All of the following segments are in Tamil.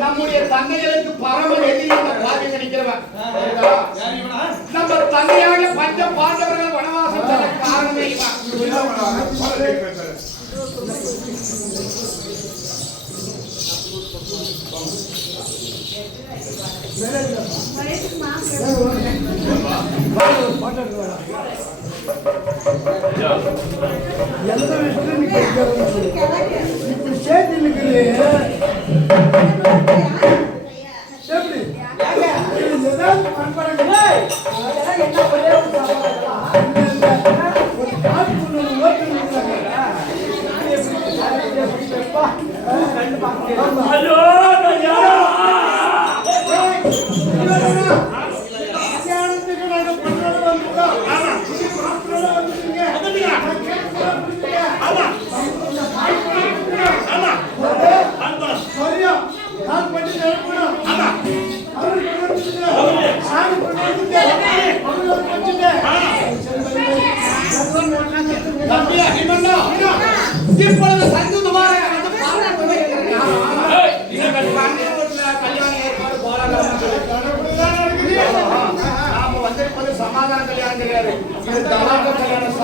நம்முடைய தந்தைகளுக்கு பரம எதிரியான காரியம் நினைக்கிறவன் நம்ம தந்தையாக பஞ்ச பாண்டவர்கள் வனவாசம் செல்ல காரணமே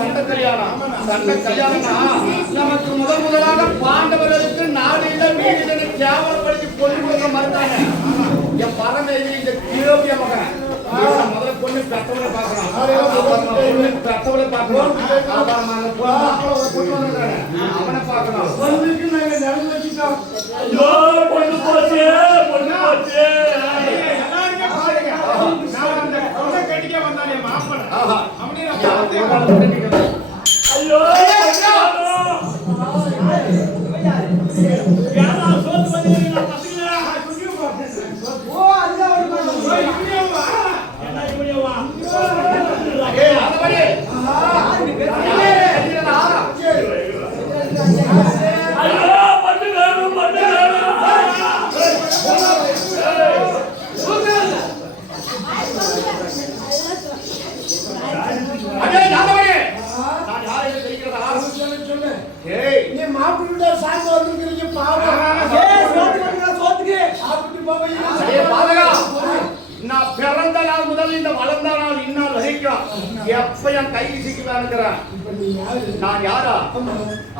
சண்ட கல்யாணம். சண்ட கல்யாணம்னா நமக்கு முதலாக பாண்டவர்களுக்கு நாடில வீடுகளை கேவலப்படுத்தி பொண்ணு கொடுக்க மறுத்தாங்க. என் பரமேதி இந்த கிலோவிய மகன் முதல்ல பொண்ணு பெற்றவளை பார்க்கலாம், பொண்ணு பெற்றவளை பார்க்கலாம், அவனை பார்க்கலாம். நடந்து வச்சுட்டோம். பொண்ணு போச்சு, பொண்ணு போச்சு. நான் பிறந்த நாள் முதல் இந்த வளர்ந்த நாள் இந்நாள் வரைக்கும் எப்ப என் கை சிக்கிறான். நான் யாரா?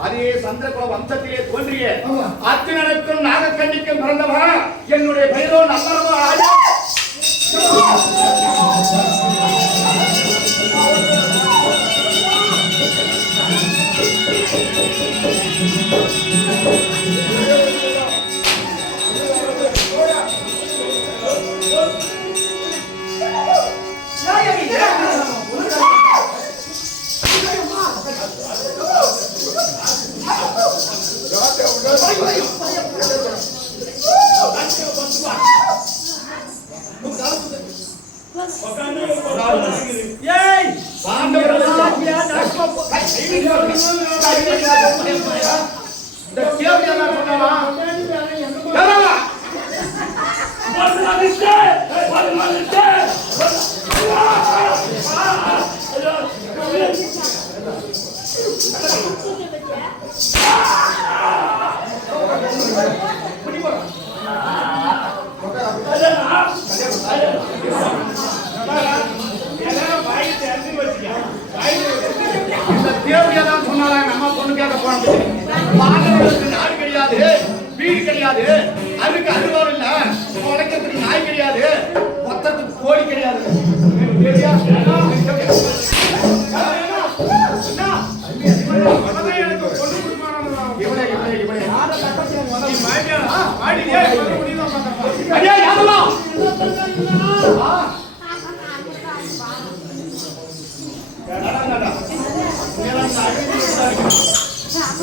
அதே சந்திரகுல வம்சத்திலே தோன்றிய அர்ஜுனனுக்கும் நாகக்கண்ணிக்கும் பிறந்தவன். என்னுடைய பெயரோ நல்லவா. நாடு கிடையாது, வீடு கிடையாது, அதுக்கு அருவாள் இல்ல, உடைக்கிறதுக்கு நாய் கிடையாது, மொத்தத்துக்கு கோழி கிடையாது.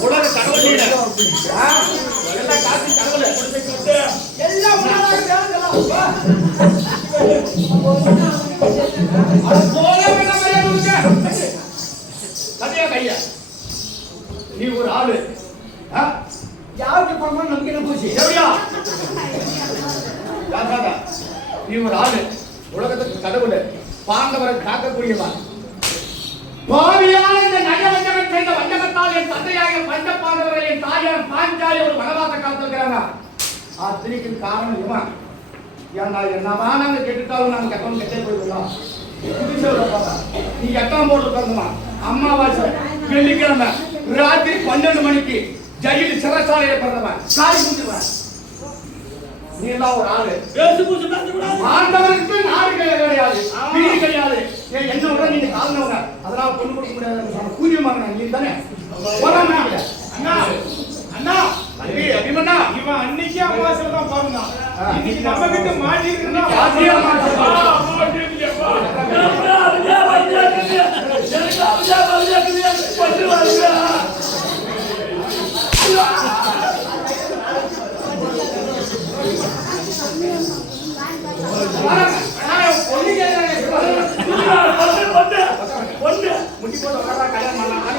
உலக கடவுள் எல்லாம் காசு கடவுள் எல்லாம் சத்தியா கையா நீ ஒரு ஆளு யாருக்கு பணம் நம்பிக்கை போச்சு எப்படியா நீ ஒரு ஆளு உலகத்துக்கு கடவுள் பாண்டவரை காக்கக்கூடியவன். பாவியான இந்த நயவஞ்சகம் செய்த வஞ்சகத்தால் என் தந்தையாக பஞ்சபாண்டவர்கள் என் தாயார் பாஞ்சாலி ஒரு வனவாச காத்திருக்கிறாங்க. அத்தனைக்கு காரணம் இவன். ஏன்னா என்னவா நாங்க கெட்டுட்டாலும் நாங்க கட்டணம் கெட்டே போயிடலாம். நீ எட்டாம் போர்டு பிறந்தமா அம்மாவாசை வெள்ளிக்கிழமை ராத்திரி 12 மணிக்கு ஜெயில் சிறைச்சாலையில பிறந்தவன் சாரி குடிச்சுவன். நீ எல்லாம் ஒரு ஆளு ஆண்டவருக்கு நாடு கிடையாது, வீடு கிடையாது. என்ன விட நீங்க காரணவங்க அதனால பொண்ணு கொடுக்க முடியாது. கூலியம் வாங்கினா நீ தானே அண்ணா அண்ணா அபிமன்னா இவன் அன்னைக்கு அமாவாசை தான் பாருங்க. இன்னைக்கு நம்ம கிட்ட மாட்டி இருக்குன்னா முட்டி போட்டு கல்யாணம் பண்ணலாம்.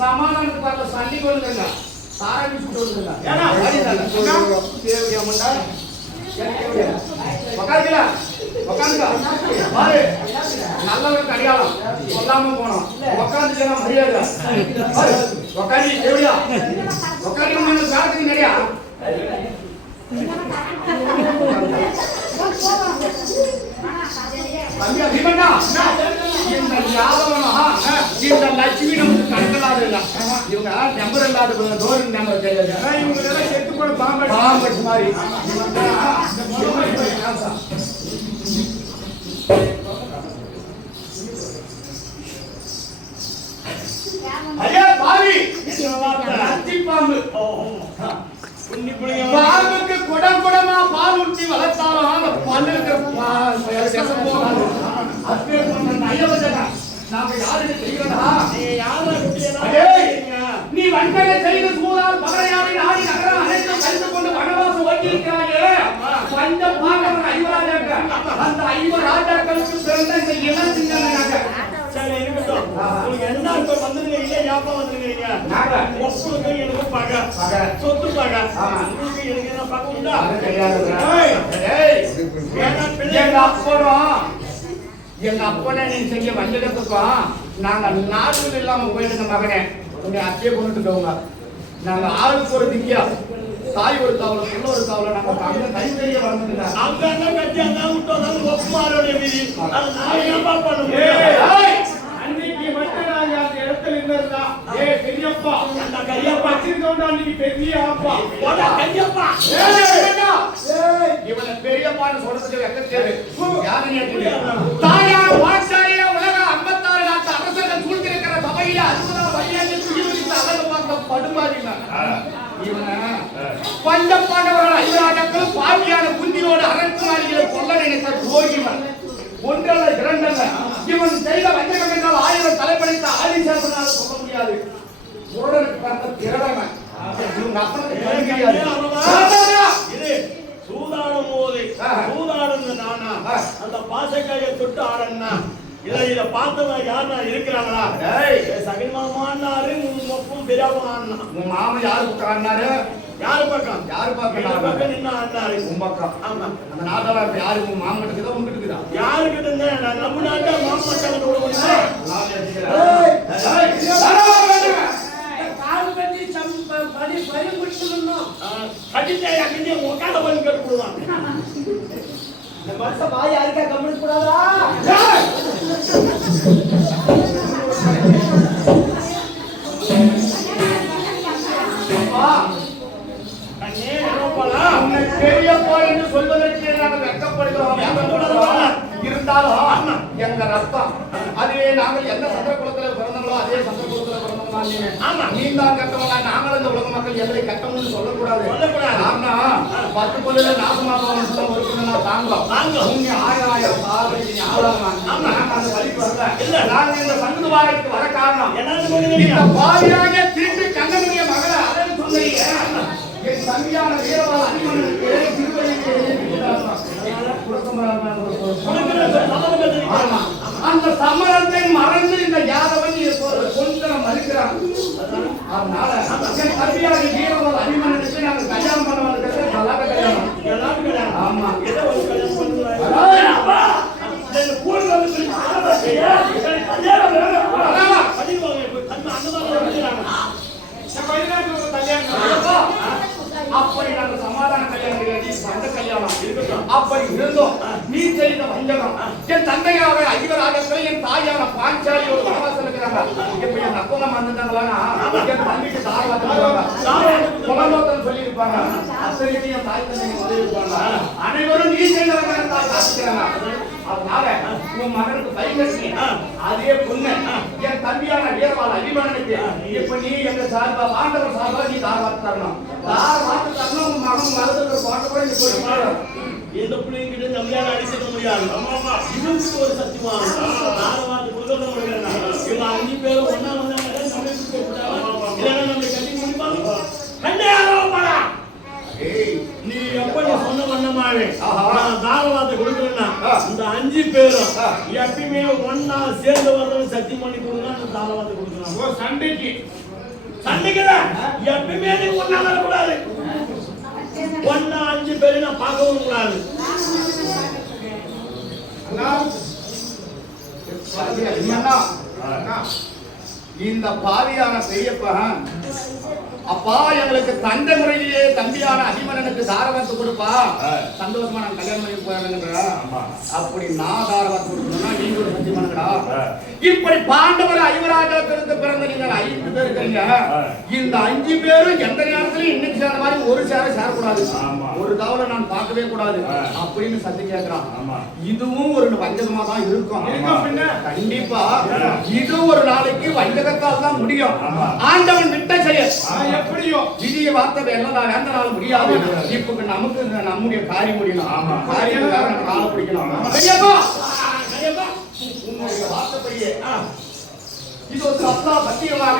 சமாதானத்துக்கு வரல சண்டி கொள்ளுங்க சாராவி சுட்டு உட்காருங்களா உட்காந்துக்கா பாரு நல்லவருக்கு அடையாளம் சொல்லாம போனோம் உட்காந்து மரியாதை உட்காந்து எப்படியா உட்காந்து காலத்துக்கு நிறையா இந்த யாதவனும் இந்த லட்சுமி நமக்கு கணக்கலாது இல்ல இவங்க நம்பர் இல்லாத டோர் நம்பர் தெரியாது இவங்க எல்லாம் செத்து போன பாம்பு மாதிரி ஐயா பாவி பாம்பு பாம்புக்கு குடம் குடமா பால் ஊற்றி வளர்த்தாலும் அந்த பல்லுக்கு நாம யாருக்கு செய்கிறதா நீ வண்டனை செய்து சூழால் மகரையாவை நாடி நகரம் அனைத்தும் கழித்து கொண்டு வனவாசம் ஓட்டியிருக்கிறாயே பஞ்ச பாண்டவன் ஐவராஜாக்க அந்த ஐவராஜாக்களுக்கு பிறந்த இந்த இளம் சிங்கனாக சரி இருக்கட்டும் உங்களுக்கு என்ன இப்ப வந்துருங்க இல்ல யாப்பா வந்துருங்க ஒப்புக்கு எனக்கு பகை சொத்து பகை உங்களுக்கு எனக்கு என்ன பகை உண்டா எங்க அப்பனே நீ செஞ்ச வஞ்சகத்துக்கும் நாங்க நாடு இல்லாம போயிட்டு மகனே உங்க அத்தையை கொண்டுட்டு போங்க நாங்க ஆளுக்கு ஒரு திங்கியா தாய் ஒரு காவல புள்ள ஒரு காவல நாங்க அங்க தனித்தனியா வந்துட்டா அங்க என்ன கட்டி அங்க விட்டோம் ஒப்புமாரோட மீறி அது நான் என்ன பண்ணுவேன் அன்னைக்கு மட்டும் நான் அந்த இடத்துல இருந்தா பெரியப்பா அந்த கையப்பா வச்சிருக்கோம்டா நீ பெரிய அப்பா போடா கையப்பா இவனை பெரியப்பான்னு சொல்றதுக்கு வெக்கத்தேரு யாரு தாயார் வாட்சாரியா உலக 56 நாட்டு அரசர்கள் சூழ்ந்திருக்கிற சபையில 60 வயதிலே குடியிருந்த அழகு பார்த்த படுமாறினா இவனை பஞ்ச பாண்டவர்கள் ஐவராஜாக்கள் பாவியான புந்தியோடு அரண்மனையில கொல்ல நினைத்த துரோகிவன் ஒன்றல்ல இரண்டல்ல இவன் செய்த வஞ்சகம் என்றால் 1000 தலைப்படைத்த ஆதிசேஷனால சொல்ல முடியாது முரடனுக்கு பிறந்த திரடவன் இவங்க அப்பனுக்கு சூதாடும் போது சூதாடுங்க நானா அந்த பாசக்காயை தொட்டு ஆடன்னா இத பார்த்தவன் யாருன்னா இருக்கிறாங்களா சகின் மாமான்னாரு உன் ஒப்பும் பெரியவன் உன் மாமா யாரு உட்கார்னாரு யாரு பக்கம் நின்னா ஆனாரு உன் பக்கம் ஆமா அந்த நாட்டால யாரு உன் மாமா கிட்ட உங்க கிட்ட யாரு கிட்ட நம்ம நாட்டா மாமா கிட்ட ஓடுவாங்க கால் கட்டி படி பரி முடிச்சுடணும் கட்டிட்டே அங்கே உட்கார வந்து கட்டு போடுவாங்க இந்த மனுஷ வாய் யாருக்கா கம்மிட் கூடாதா பெரியப்பா என்று சொல்வதற்கு நாங்கள் வெட்கப்படுகிறோம் இருந்தாலும் எங்க ரத்தம் அதுவே நாங்கள் எந்த சந்திர குலத்துல பிறந்தங்களோ அதே சந்திர குலத்துல பிறந்தவங்க நீ தான் கட்டவங்க நாங்கள் இந்த உலக மக்கள் எங்களை கட்டணும்னு சொல்லக்கூடாது ஆனா 10 கொள்ளையில நாசமாக ஒரு கொள்ளா தாங்கும் நீங்க 1000 சாலை அந்த வழிக்கு வரல நாங்க இந்த சங்கு வாரத்துக்கு வர காரணம் இந்த பாதியாக திருட்டு கண்ணனுடைய மகளை அதை சொன்னீங்க என் தம்பியான வீரவாள் அடிமனுக்கு அந்த சமரத்தை மறந்து இந்த யாதவன் கொஞ்சம் மறுக்கிறான் அதனால என் தம்பியான வீரவாள் அடிமனுக்கு நாங்க கல்யாணம் பண்ண வந்திருக்கிறது நல்லா கல்யாணம் ஆமா ஏதோ ஒரு கல்யாணம் அப்படி நாங்க சமாதான கல்யாணம் அந்த கல்யாணம் இருக்கட்டும் அப்படி இருந்தோம் நீ செய்த வஞ்சகம் என் தந்தையாக ஐவராஜர்கள் என் தாயான பாஞ்சாலி ஒரு வனவாசம் இருக்கிறாங்க இப்ப என் அப்பா வந்துட்டாங்களா என் தம்பிக்கு தாழ்வாத்தம் சொல்லி இருப்பாங்க அத்தனையும் என் தாய் தந்தை சொல்லியிருப்பாங்க அனைவரும் நீ செய்த வஞ்சகத்தை காத்துக்கிறாங்க அதனால உன் மகனுக்கு பைகட்சி அதே பொண்ணு என் தம்பியான வீரவாள் அடிமனுக்கு இப்ப நீ எங்க சார்பா பாண்டவர் சார்பா நீ தாழ்வாத்து தரணும் தாழ்வாத்து தரணும் உன் மகன் மருத்துவ பாட்டு கூட நீ போய் எந்த பிள்ளைங்கிட்ட நம்மளால அடிச்சுக்க முடியாது இவனுக்கு ஒரு சத்தியமான தாழ்வாத்து கொடுக்க முடியாது இவங்க 5 பேரும் ஒன்னா வந்தாங்க இல்லைன்னா நம்மளை கட்டி முடிப்பாங்க கல்யாணம் நீ எப்படி சொன்ன பண்ணமாவே தாரவாத்தை கொடுக்கலன்னா இந்த 5 பேரும் எப்பயுமே ஒன்னா சேர்ந்து வர்றது சத்தியம் பண்ணி கொடுங்க அந்த தாரவாத்தை கொடுக்கலாம் சண்டைக்குதான் எப்பயுமே நீ ஒன்னா வரக்கூடாது ஒன்னா 5 பேரும் நான் பார்க்கவும் கூடாது இந்த பாவியான பெரியப்பன் அப்பா எங்களுக்கு தந்தை முறையிலேயே தம்பியான அபிமன்னனுக்கு தாரவாத்து கொடுப்பா, சந்தோஷமா நான் கல்யாணம் பண்ணி போறாங்க. அப்படி நான் தாரவாத்து கொடுக்கணும்னா நீங்க ஒரு சத்தியம் பண்ணுங்கடா. இப்படி பாண்டவர் ஐவராஜாக்களுக்கு பிறந்த நீங்கள் 5 பேர் இருக்கீங்க. இந்த 5 பேரும் எந்த நேரத்திலும் இன்னைக்கு சேர்ந்த மாதிரி ஒரு சேரக்கூடாது, ஒரு தவளை நான் பார்க்கவே கூடாது அப்படின்னு சத்தியம் கேட்கிறான். இதுவும் ஒரு வஞ்சகமா தான் இருக்கும். கண்டிப்பா இது ஒரு நாளைக்கு வஞ்சகத்தால் தான் முடியும். ஆண்டவன் விட்ட செயல் எப்படியோ விதியை வார்த்தை எல்லாம் நான் வேண்டனால முடியாது. இப்ப நமக்கு நம்முடைய காரியம் முடியணும், காரியம் கால பிடிக்கணும். உன்னுடைய வார்த்தைப்படியே இது ஒரு சத்தா சத்தியமாக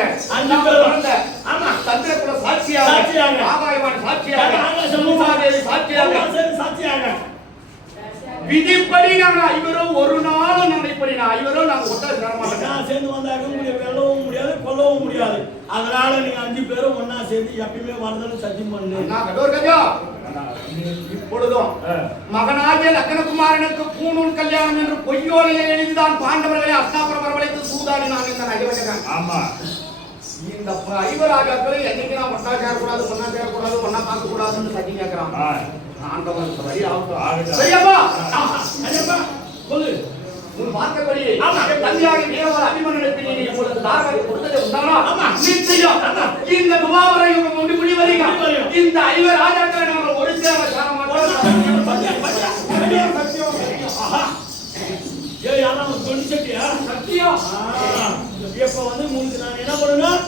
சந்திரகுல சாட்சியாக ஆகாயமான சாட்சியாக விதிப்படி நாங்க ஐவரும் ஒரு நாளும் நம்ம இப்படி ஐவரும் நாங்க ஒட்டா சேரமாட்டோம். சேர்ந்து வந்தாக்க வெல்லவும் முடியாது கொல்லவும் முடியாது. அதனால நீங்க 5 பேரும் ஒன்னா சேர்ந்து எப்பயுமே வரதுன்னு சத்தியம் பண்ணு. இப்பொழுதும் மகனாகிய லக்னகுமாரனுக்கு பூணூல் கல்யாணம் என்று பொய்யோலையை எழுதிதான் பாண்டவர்களை அஸ்தாபுரம் வரவழைத்து சூதாடினான் இந்த நகைவச்சகன். ஆமா, இந்த ஐவராஜாக்களை என்னைக்கு நான் ஒன்னா சேரக்கூடாது, ஒன்னா பார்க்க கூடாதுன்னு சத்தியம் கேட்கிறான். ஆண்டவன் வழி ஆகட்டும். சரியாப்பா சொல்லு. உன் வார்த்தைப்படி கல்யாணி வீரவாள் அபிமன்னனுக்கு நீ இப்பொழுது தாரவாத்து கொடுத்ததை உண்டானா நிச்சயம் இந்த துவாவரை முடிவறிக இந்த 5 ராஜாக்களை நாங்கள் ஒரு சேர மாட்டோம். சத்தியம். இப்ப வந்து உங்களுக்கு நான் என்ன பண்ணணும்?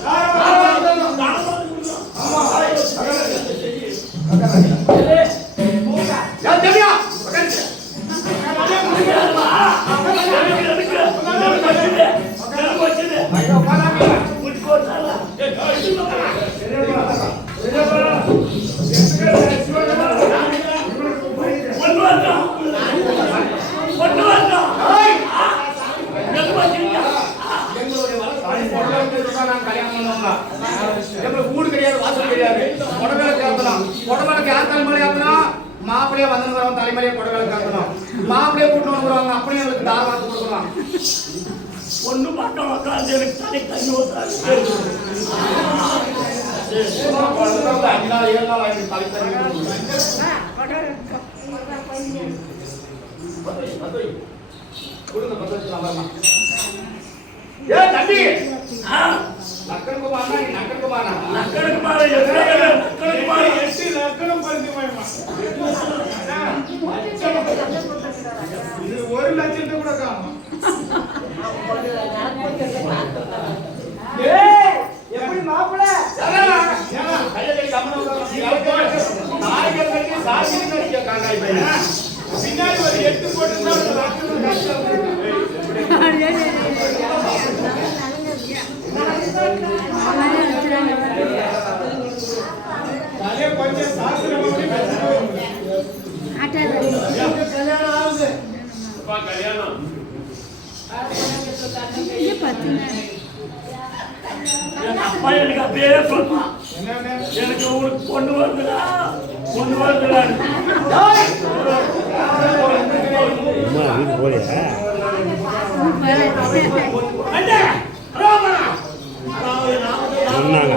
ஊடு கிடையாது, வாசல் கிடையாது. கொடவேலைக்கு ஏத்தலாம், கொடவேலைக்கு ஏத்தாலும் ஏத்தலாம். மாப்பிள்ளைய வந்து தலைமையிலே கொடவேலைக்கு ஏத்தலாம். மாப்பிள்ளைய கூட்டு வருவாங்க, அப்படியே எங்களுக்கு தாரவாத்து கொடுக்கலாம். ஒண்ணு பார்க்க உட்காந்து எனக்கு தனி கண்ணு ஊத்தாது. 5 நாள் 7 நாள் ஆயிடுச்சு தலைத்தறி. கொடுங்க பத்தலாம் வரலாம். ஏ தம்பி, லக்கணகுமாரனா நீ லக்கணகுமாரனா? லக்கணகுமார லக்கணகுமார 8 லக்கணம் பரிசுமாயமா. இது 1 லட்சத்தை கூட காணோம். ஏய் எப்படி மாப்பிள ஏனா கையில கம்மன நாளைக்கு கட்டி சாட்சி கட்டி காண்டாய் பையன் பின்னாடி ஒரு 8 போட்டுனா லக்கணம் தாலே கொஞ்சம் சாஸ்திரம் பண்ணி கல்யாணம் ஆகுது. அப்பா கல்யாணம் ये पता नहीं அப்பா எனக்கு அப்படியே சொல்றான். எனக்கு உங்களுக்கு பொண்ணு வருதுடா. அண்ணே ராமனா சொன்னாங்க.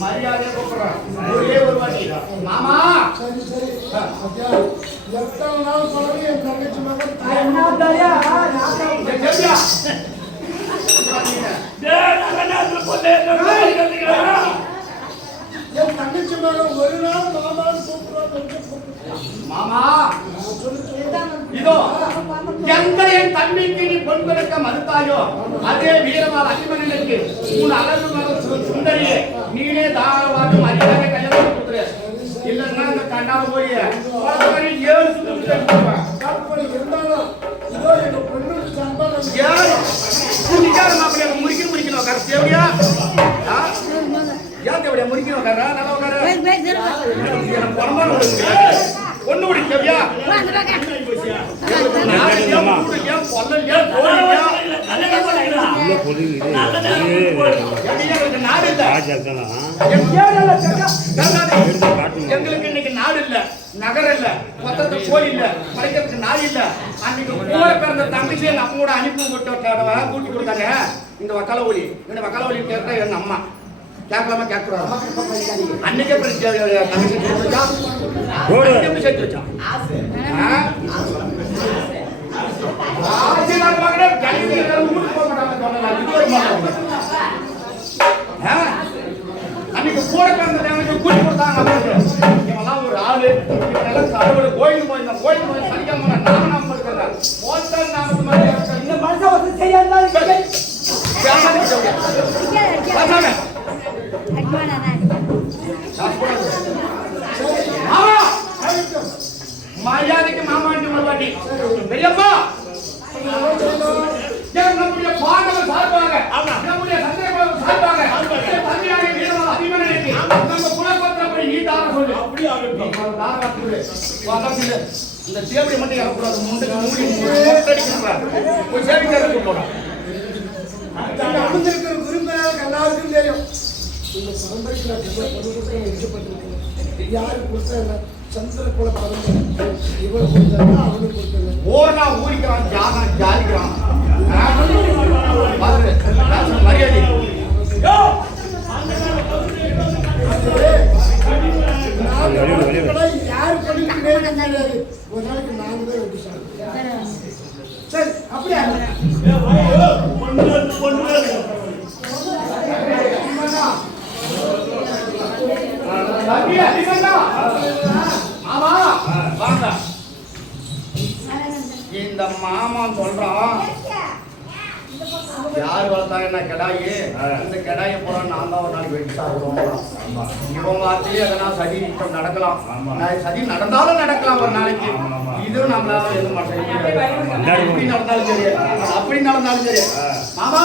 மரியாதை ஒரே ஒரு வாட்டி மாமா எத்தனை நாள் சொல்லி என் தங்கச்சி மகன் என் தங்கச்சி மகன் ஒரு நாள் மாமான்னு கூப்பிடுவாங்க. மாமா இதோ எந்த என் தம்பிக்கு நீ பொன் கொடுக்க மறுத்தாயோ அதே வீரவாள் அபிமன்னனுக்கு உன் அழகு மகள் சுந்தரியே நீனே தாராளமாக மரியாதை கல்யாணம் கொடுத்துரு. இல்லைன்னா இந்த கண்டால போய் 7 சுத்து இருந்தாலும் இதோ எங்க பொண்ணுக்கு சம்பளம் 7 முடிக்கணும் கரெக்ட் எப்படியா உட்கார நல்லா உட்கார எனக்கு பரமாறு ஒண்ணு முடிக்கவியா எங்களுக்கு இன்னைக்கு நாடு இல்ல நகரம் இல்ல மொத்தத்துல கோயில் இல்ல மலைக்கிறதுக்கு நாடு இல்ல அன்னைக்கு கூட பிறந்த தங்கச்சியை நம்ம கூட அனுப்பி விட்டு கூட்டி கொடுத்தாங்க இந்த வக்கால ஒலி இந்த வக்கால ஒலி கேட்க எங்க அம்மா கேட்கலாமா கேட்கக்கூடாது அன்னைக்கே தங்கச்சி சேர்த்து வச்சான் அன்னைக்கு கூட பிறந்த தங்கச்சி கூட்டி கொடுத்தாங்க இவெல்லாம் ஒரு ஆளு இவெல்லாம் கடவுள் கோயில் போயிருந்தோம் கோயில் போய் சனிக்காம நாம இருக்கிறார் மோட்டர் நாமத்து மாதிரி இந்த மனுஷன் வந்து செய்யாதான் மரியாதைக்கு மாமாண்டி மறுபாட்டி பெரியப்பா நம்முடைய பாண்டவர் சார்பாக நம்முடைய சந்திரகுலம் சார்பாக தந்தையாக வீரவாத அபிமன்யுக்கு நம்ம குலகோத்திரப்படி நீ தார சொல்லு அப்படியே இந்த சேவடி மட்டும் இறக்கூடாது முண்டுக்கு மூடி அடிக்கிறாங்க போய் சேவிக்காரருக்கு போறோம் அமர்ந்திருக்கிற குருமேனாவுக்கு எல்லாருக்கும் தெரியும் இந்த பரம்பரைக்கு யாரு கொடுத்தா சந்திரகுல பரம்பரை இவர் கொடுத்தா அவனுக்கு கொடுத்தது ஓரனா ஊரிக்கிறான் ஜாதான் ஜாதிக்கிறான் மரியாதை யாரு பண்ணிட்டு ஒரு நாளைக்கு 4 பேர் வெட்டி சாப்பிடுவோம் சரி அப்படியா இந்த மாமா சொல்றான் யார் வளர்த்தாங்க என்ன கடாயி இந்த கடாயை போற நான் தான் ஒரு நாளைக்கு வெட்டி சாப்பிடுவோம் இவங்க வார்த்தையே எதனா சதி நிச்சயம் நடக்கலாம் சதி நடந்தாலும் நடக்கலாம் ஒரு நாளைக்கு இதுவும் நம்மளால எதுவும் மாட்டேன் அப்படி நடந்தாலும் சரி அப்படி நடந்தாலும் சரி மாமா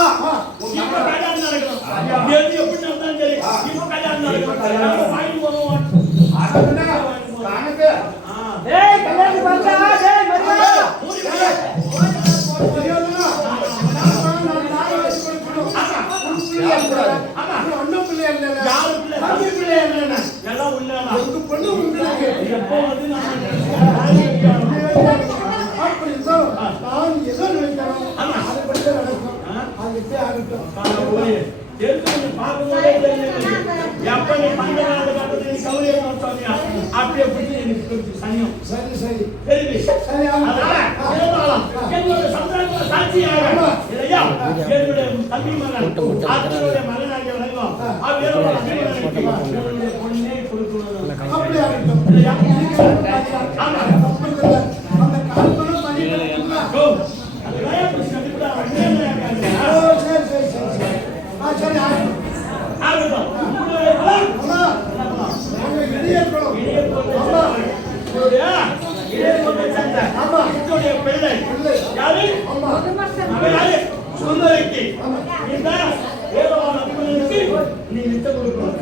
அப்படியே சனியம் சரி சரி சரி சரி என்னோட சந்திரகுல சாட்சியாக இல்லையா என்னுடைய தம்பி மகன் அத்தனுடைய மகனாகிய வணங்கும் பொண்ணே கொடுக்கணும் அப்படியே இல்லையா அந்த கால்பனம் பண்ணிட்டு சரி சரி ஆகட்டும் சுந்தரிக்கு இந்த வேதவான நீ நித்த கொடுக்கணும்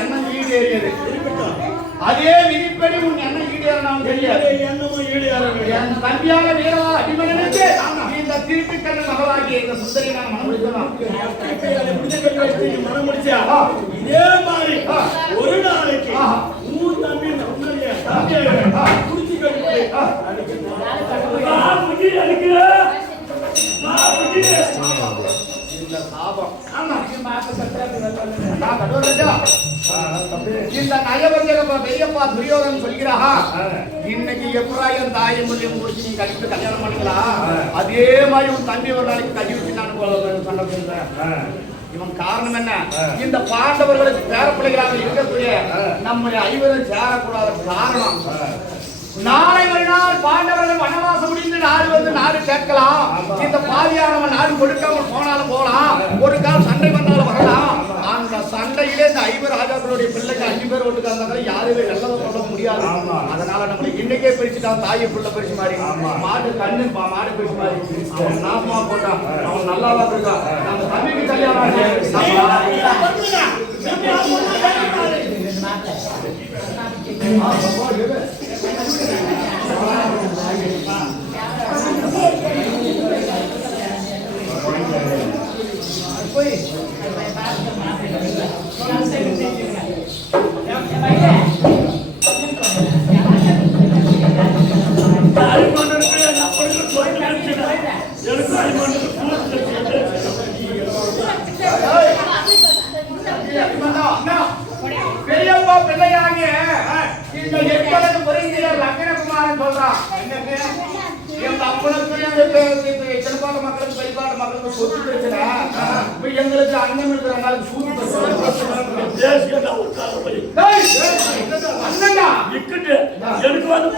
எண்ணம் ஈடேறியது. அதே விதிப்படி உன் எண்ணம் ஈடேறணும் தெரியாது. என் தம்பியான வீரவா அடிமகனுக்கு இந்த திருப்பி கண்ண மகளாகிய இந்த சுந்தரி நான் மனம் முடிக்கலாம். மனம் முடிச்சா இதே மாதிரி ஒரு நாளைக்கு உன் தம்பி எனக்கு இந்த சாபம் ஆமா நான் கடவுளா இந்த நயவஞ்சக பெரியப்பா துரியோதன் சொல்கிறாஹா இன்னைக்கு எப்படா என் தாயை முடியும் முடிச்சு நீ கழித்து கல்யாணம் பண்ணிக்கலாம் அதே மாதிரி உன் தம்பி ஒரு நாளைக்கு கட்டி வச்சு நான் சண்டை சொல்றேன். இவன் காரணம் என்ன? இந்த பாண்டவர்களுக்கு பேர பிள்ளைகளாக இருக்கக்கூடிய நம்முடைய ஐவரும் சேரக்கூடாத காரணம் நாளை மறுநாள் பாண்டவர்கள் வனவாசம் முடிந்து நாடு வந்து நாடு கேட்கலாம். இந்த பாதியானவன் நாடு கொடுக்காமல் போனாலும் போகலாம், ஒரு கால் சண்டை வந்தாலும் வரலாம். அந்த சண்டையிலே இந்த ஐவர் ராஜாக்களுடைய பிள்ளைங்க 5 பேர் ஒட்டுக்காந்தாங்க, யாருமே நல்லதை சொல்ல முடியாது. அதனால நம்மளை இன்னைக்கே பிரிச்சுட்டான், தாயை புள்ள பிரிச்சு மாதிரி மாடு கண்ணு மாடு பிரிச்சு மாதிரி அவன் நாமா போட்டான். அவன் நல்லாதான் இருக்கான். நம்ம தம்பிக்கு கல்யாணம் பெரியப்பா பிள்ளையாகிய இந்த எட்டழகு பொறியியல் லக்னகுமாரன் சொல்றான். எங்க அப்பனுக்கு சிலப்பாடு மக்களுக்கு பெரியப்பாடு மக்களுக்கு சொத்து பிரச்சனை, எங்களுக்கு அண்ணன் இருக்கிறனால சூத்து அண்ணா எனக்கு வந்து